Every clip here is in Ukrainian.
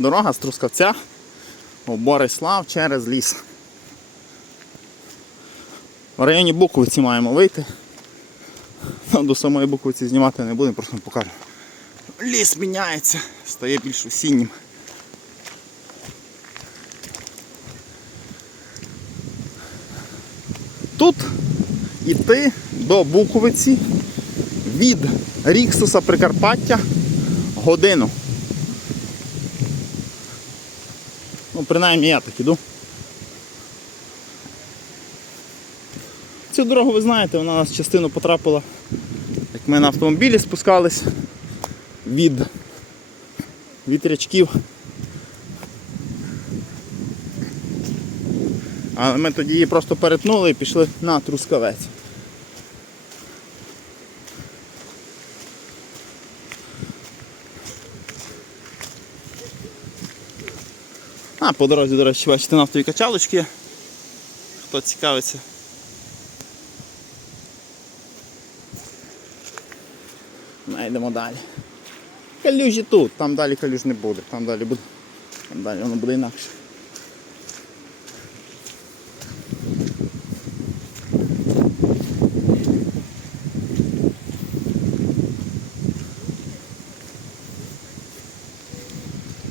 дорога з Трускавця у Борислав через ліс. В районі Буковиці маємо вийти. Ну, До самої Буковиці знімати не будемо, просто покажу. Ліс міняється, стає більш осіннім. Тут іти до Буковиці від Ріксуса Прикарпаття годину. Ну, принаймні я так іду. Цю дорогу ви знаєте, вона у нас частину потрапила, як ми на автомобілі спускались від вітрячків. Але ми тоді її просто перетнули і пішли на Трускавець. А, по дорозі, до речі, бачите, нафтові качалочки. Хто цікавиться. Ми йдемо далі. Калюжі тут, там далі калюж не буде, там далі буде. Там далі воно буде інакше.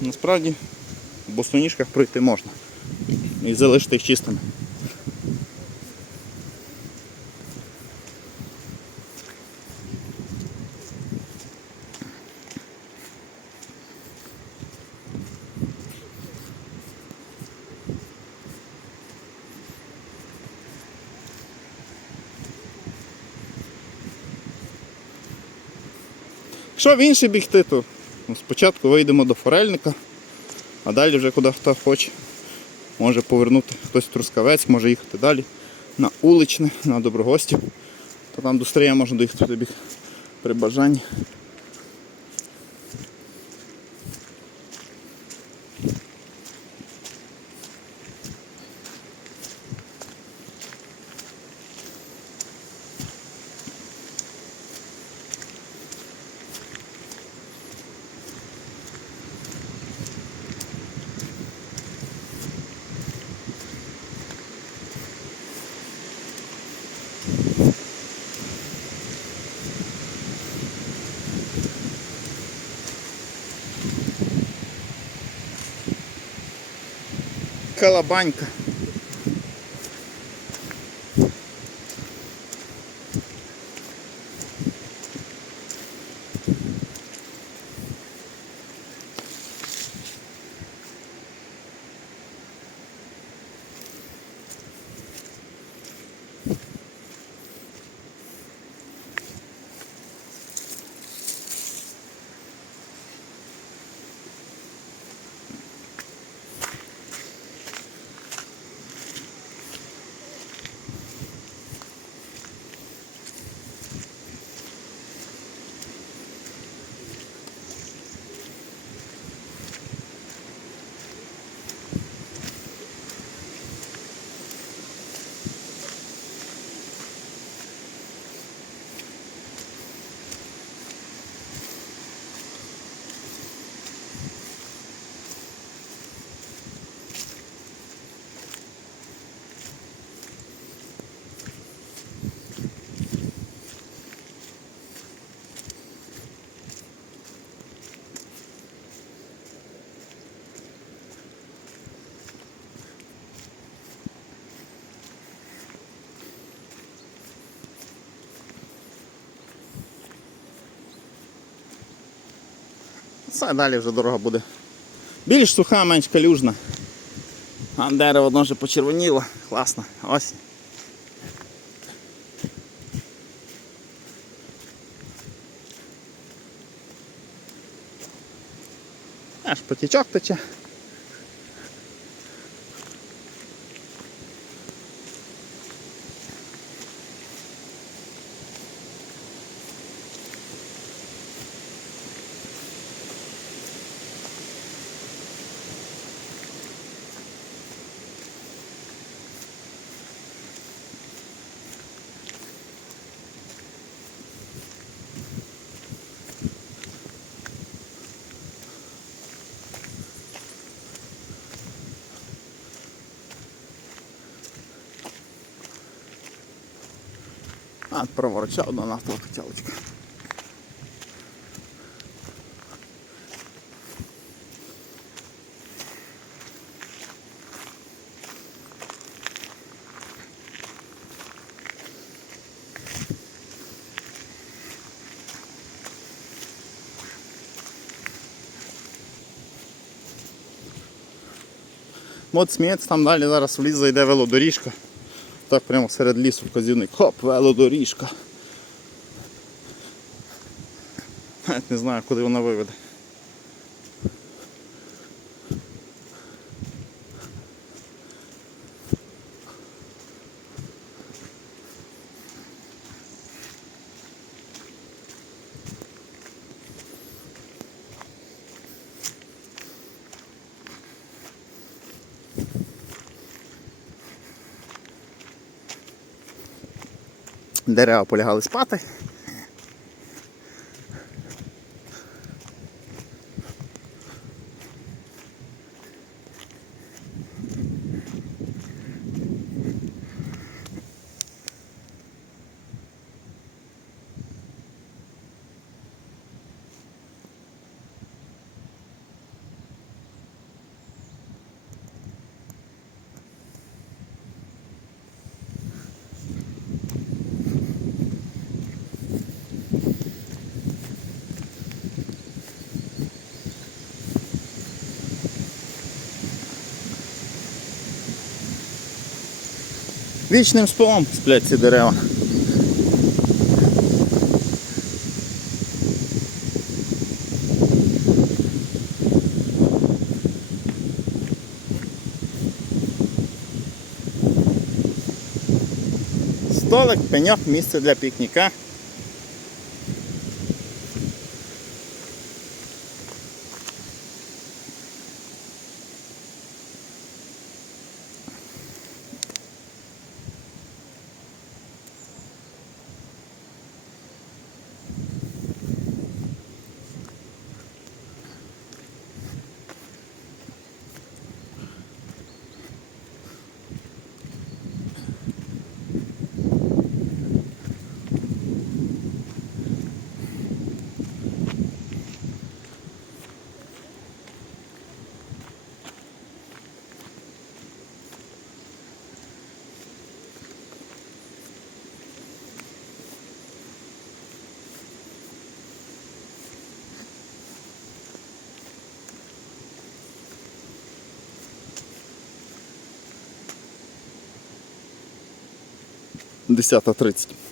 Насправді босоніжках пройти можна. І залишити їх чистими. Якщо в інший бік йти, то спочатку вийдемо до форельника, а далі вже куди хто хоче. Може повернути хтось в Трускавець, може їхати далі на уличне, на Доброгостів. То там до стрія можна доїхати при бажанні. Калабанька. Все, далі вже дорога буде більш суха, менш калюжна. А дерево одно вже почервоніло. Класно. Ось. Аж потічок тече. А, проворчав до нас локотялочка. От сміється, там далі зараз в ліс зайде велодоріжка. Так прямо серед лісу вказівник. Хоп, велодоріжка. Навіть не знаю, куди вона виведе. Дерева полягали спати. Вічним спом сплять ці дерева. Столик, пеньок, місце для пікніка. 10.30.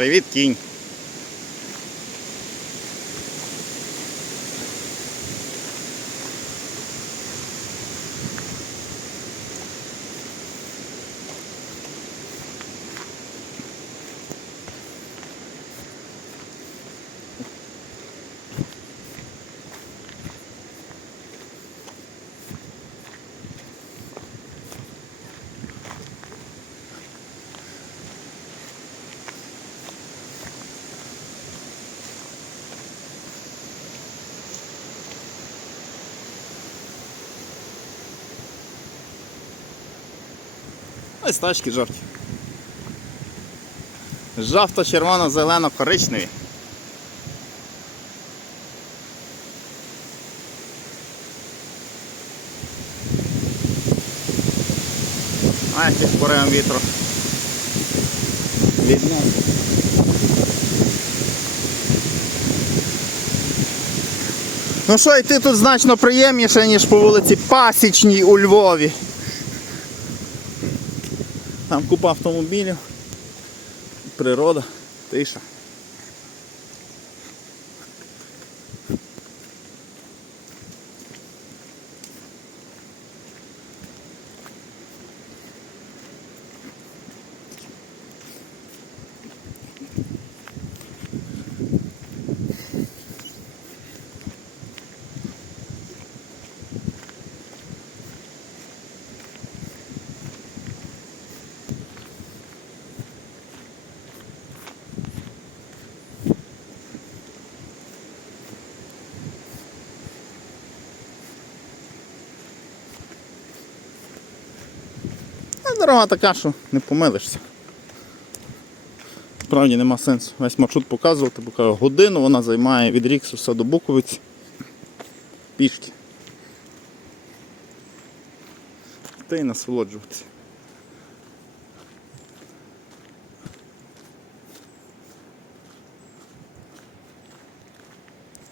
Привіт, кінь. Ось тачки жовті. Жовто, червоно, зелено, коричневі. А з поривом вітру. Видно. Ну що, йти тут значно приємніше, ніж по вулиці Пасічній у Львові. Там купа автомобілів, природа, тиша. Дорога така, що не помилишся. Справді нема сенсу весь маршрут показувати, бо кажу, годину вона займає від Ріксуса до Буковиці пішки. Та й насолоджуватися.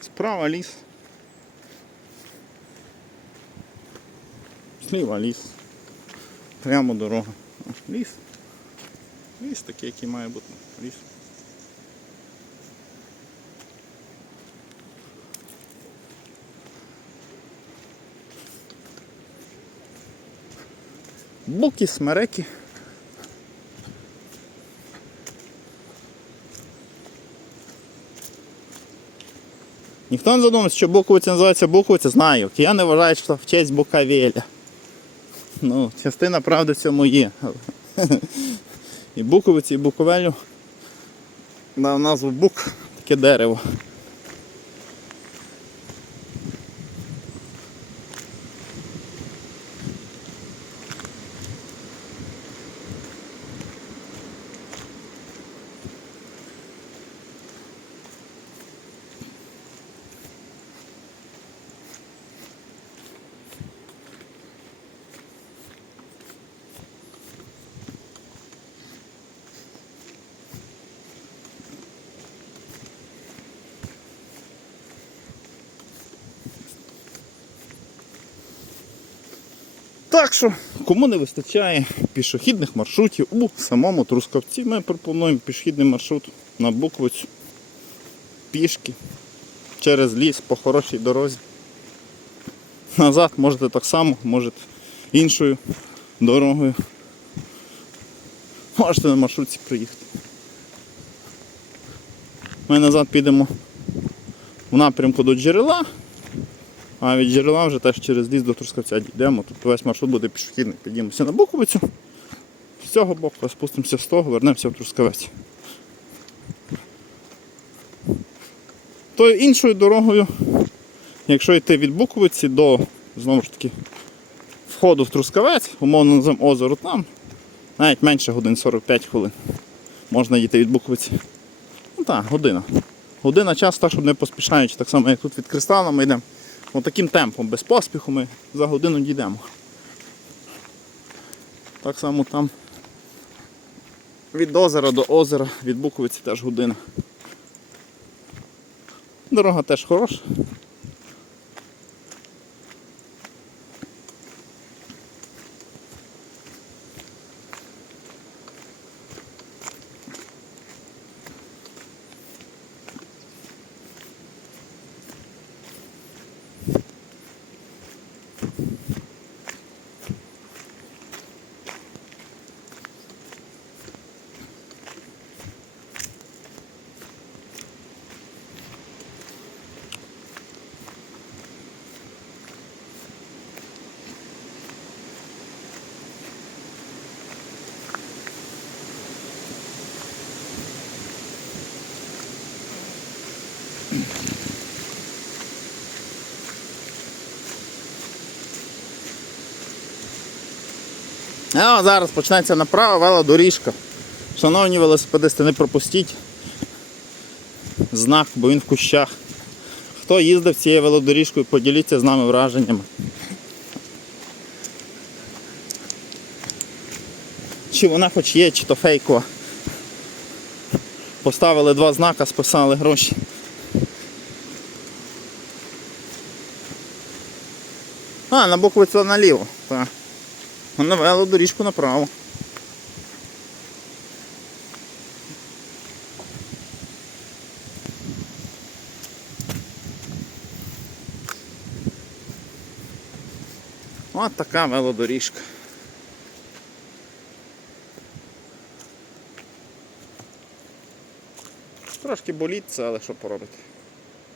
Справа ліс. Зліва ліс. Прямо дорога. Ліс. Ліс такий, який має бути. Ліс. Буки, смереки. Ніхто не задумався, що Буковиця називається Буковиця, знаю. Я не вважаю, що в честь Букавеля. Ну, частина правди в цьому є. І Буковиці, і Буковелю дав назву Бук, таке дерево. Так що, кому не вистачає пішохідних маршрутів у самому Трускавці, ми пропонуємо пішохідний маршрут на Буквицю, пішки, через ліс по хорошій дорозі. Назад можете так само, можете іншою дорогою. Можете на маршрутці приїхати. Ми назад підемо в напрямку до джерела, а від джерела вже теж через ліс до Трускавця дійдемо. Тут весь маршрут буде пішохідний. Підіймося на Буковицю. З цього боку спустимося з того, вернемося в Трускавець. Тою іншою дорогою, якщо йти від Буковиці до знову ж таки входу в Трускавець, умовно називаємо озеро там, навіть менше годин 45 хвилин. Можна йти від Буковиці. Ну так, година. Година час, так, щоб не поспішаючи, так само, як тут від кристала ми йдемо. Отаким темпом, без поспіху ми за годину дійдемо. Так само там від озера до озера, від Буковиці теж година. Дорога теж хороша. А зараз почнеться направо велодоріжка. Шановні велосипедисти, не пропустіть знак, бо він в кущах. Хто їздив цією велодоріжкою, поділіться з нами враженнями. Чи вона хоч є, чи то фейкова. Поставили два знака, списали гроші. А, на буквицю наліво. Так. А на велодоріжку направо. От така велодоріжка. Трошки боліться, але що поробити.